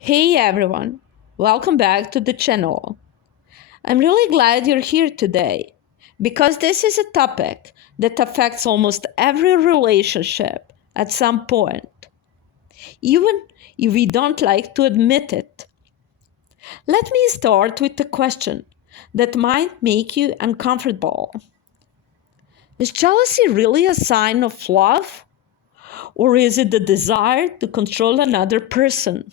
Hey everyone, welcome back to the channel. I'm really glad you're here today because this is a topic that affects almost every relationship at some point, even if we don't like to admit it. Let me start with a question that might make you uncomfortable. Is jealousy really a sign of love, or is it the desire to control another person?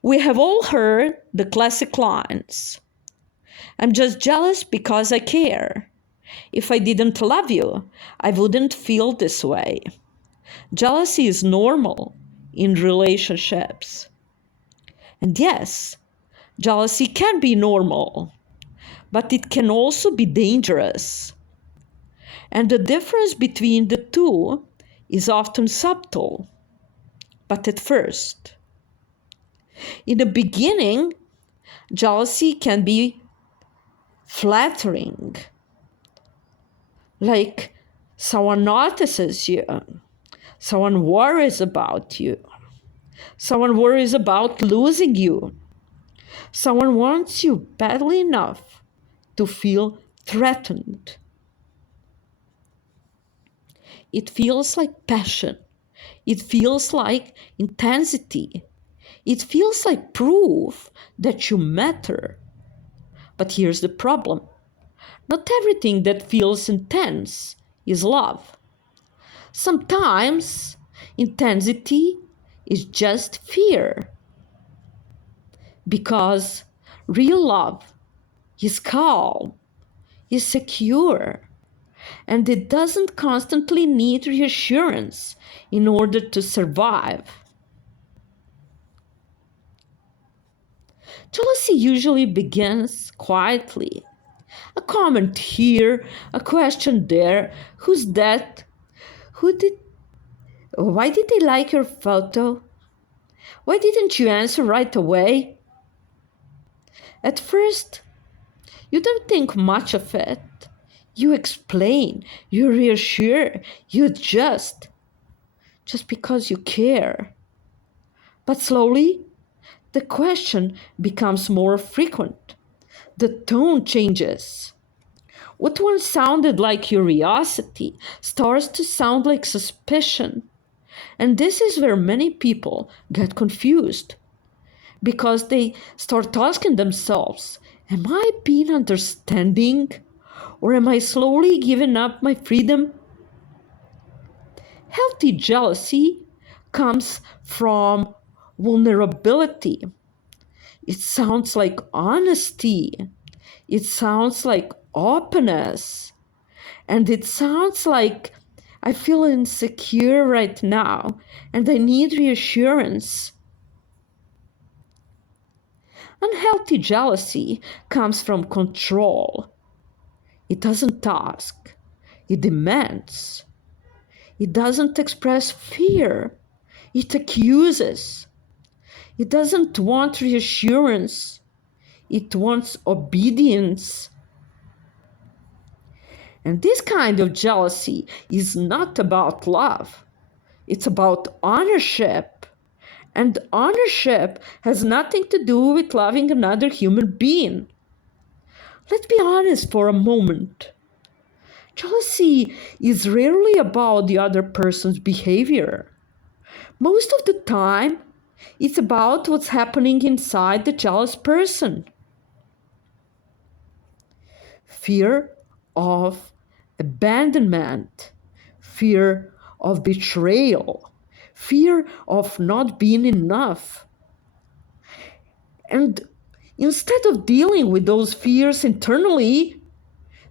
We have all heard the classic lines. I'm just jealous because I care. If I didn't love you, I wouldn't feel this way. Jealousy is normal in relationships. And yes, jealousy can be normal, but it can also be dangerous. And the difference between the two is often subtle, but at first. In the beginning, jealousy can be flattering, like someone notices you, someone worries about you, someone worries about losing you, someone wants you badly enough to feel threatened. It feels like passion, it feels like intensity, it feels like proof that you matter. But here's the problem: not everything that feels intense is love. Sometimes intensity is just fear, because real love is calm, is secure, and it doesn't constantly need reassurance in order to survive. Jealousy usually begins quietly. A comment here, a question there. Who's that? Who did Why did they like your photo? Why didn't you answer right away? At first, you don't think much of it. You explain, you reassure, you just because you care. But slowly, the question becomes more frequent. The tone changes. What once sounded like curiosity starts to sound like suspicion. And this is where many people get confused because they start asking themselves, am I being understanding? Or am I slowly giving up my freedom? Healthy jealousy comes from vulnerability. It sounds like honesty. It sounds like openness. And it sounds like I feel insecure right now and I need reassurance. Unhealthy jealousy comes from control. It doesn't ask, it demands. It doesn't express fear, it accuses. It doesn't want reassurance, it wants obedience. And this kind of jealousy is not about love, it's about ownership. And ownership has nothing to do with loving another human being. Let's be honest for a moment. Jealousy is rarely about the other person's behavior. Most of the time, it's about what's happening inside the jealous person. Fear of abandonment, fear of betrayal, fear of not being enough. And instead of dealing with those fears internally,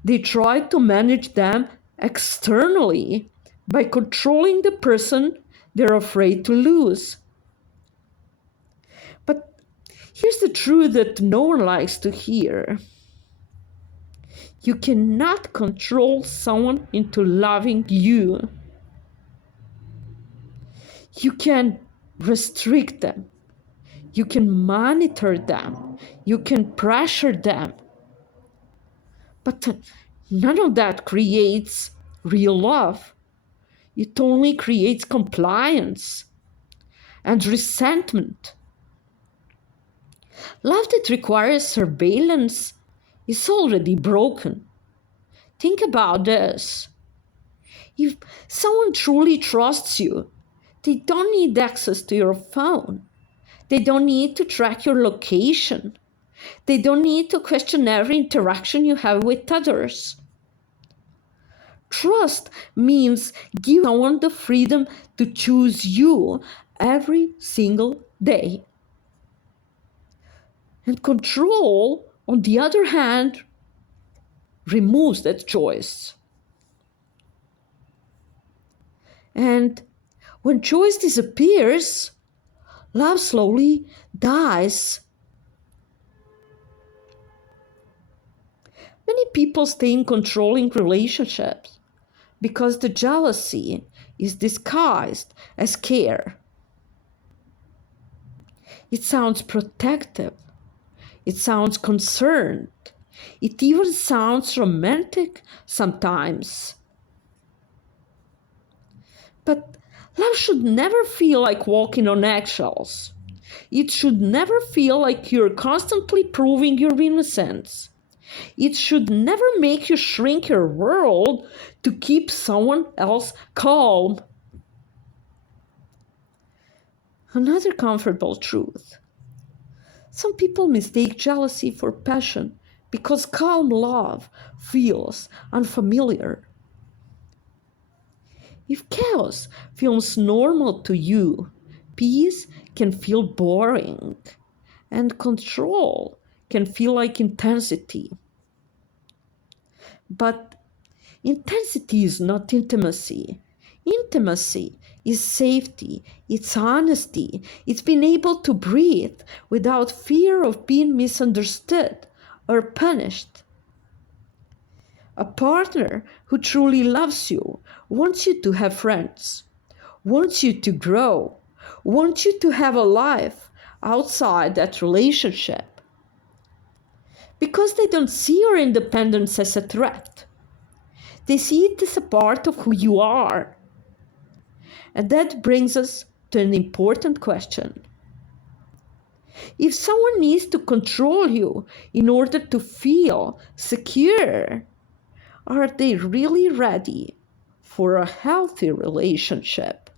they try to manage them externally by controlling the person they're afraid to lose. But here's the truth that no one likes to hear: you cannot control someone into loving you. You can restrict them, you can monitor them, you can pressure them. But none of that creates real love. It only creates compliance and resentment. Love that requires surveillance is already broken. Think about this. If someone truly trusts you, they don't need access to your phone. They don't need to track your location. They don't need to question every interaction you have with others. Trust means give someone the freedom to choose you every single day. And control, on the other hand, removes that choice. And when choice disappears, love slowly dies. Many people stay in controlling relationships because the jealousy is disguised as care. It sounds protective. It sounds concerned. It even sounds romantic sometimes. But love should never feel like walking on eggshells. It should never feel like you're constantly proving your innocence. It should never make you shrink your world to keep someone else calm. Another comfortable truth. Some people mistake jealousy for passion because calm love feels unfamiliar. If chaos feels normal to you, peace can feel boring, and control can feel like intensity. But intensity is not intimacy. Intimacy is safety, it's honesty, it's being able to breathe without fear of being misunderstood or punished. A partner who truly loves you wants you to have friends, wants you to grow, wants you to have a life outside that relationship. Because they don't see your independence as a threat. They see it as a part of who you are. And that brings us to an important question. If someone needs to control you in order to feel secure, are they really ready for a healthy relationship?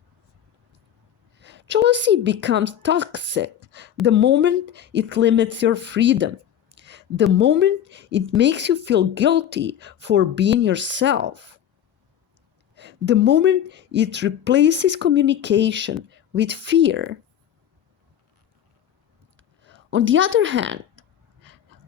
Jealousy becomes toxic the moment it limits your freedom, the moment it makes you feel guilty for being yourself, the moment it replaces communication with fear. On the other hand,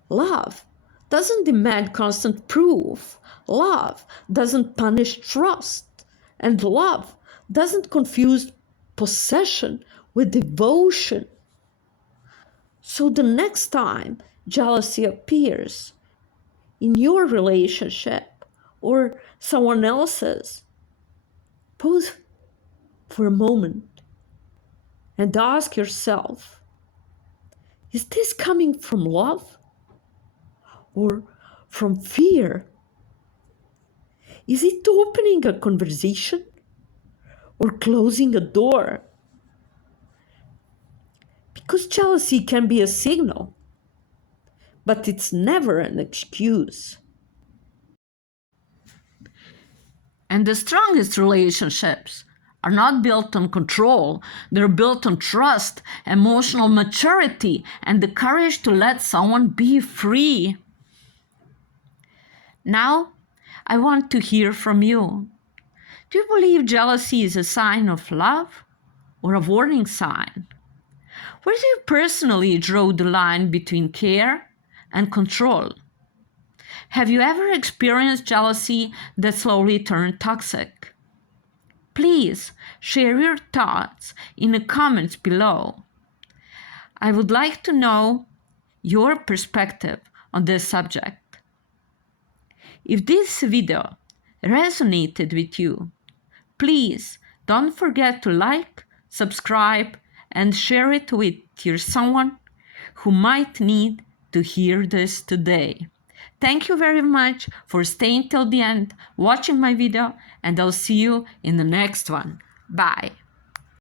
love doesn't demand constant proof. Love doesn't punish trust. And love doesn't confuse possession with devotion. So the next time jealousy appears in your relationship or someone else's, pause for a moment and ask yourself, is this coming from love or from fear? Is it opening a conversation or closing a door? Because jealousy can be a signal, but it's never an excuse. And the strongest relationships are not built on control. They're built on trust, emotional maturity, and the courage to let someone be free. Now, I want to hear from you. Do you believe jealousy is a sign of love or a warning sign? Where do you personally draw the line between care and control? Have you ever experienced jealousy that slowly turned toxic? Please share your thoughts in the comments below. I would like to know your perspective on this subject. If this video resonated with you, please don't forget to like, subscribe, and share it with someone who might need to hear this today. Thank you very much for staying till the end, watching my video, and I'll see you in the next one. Bye.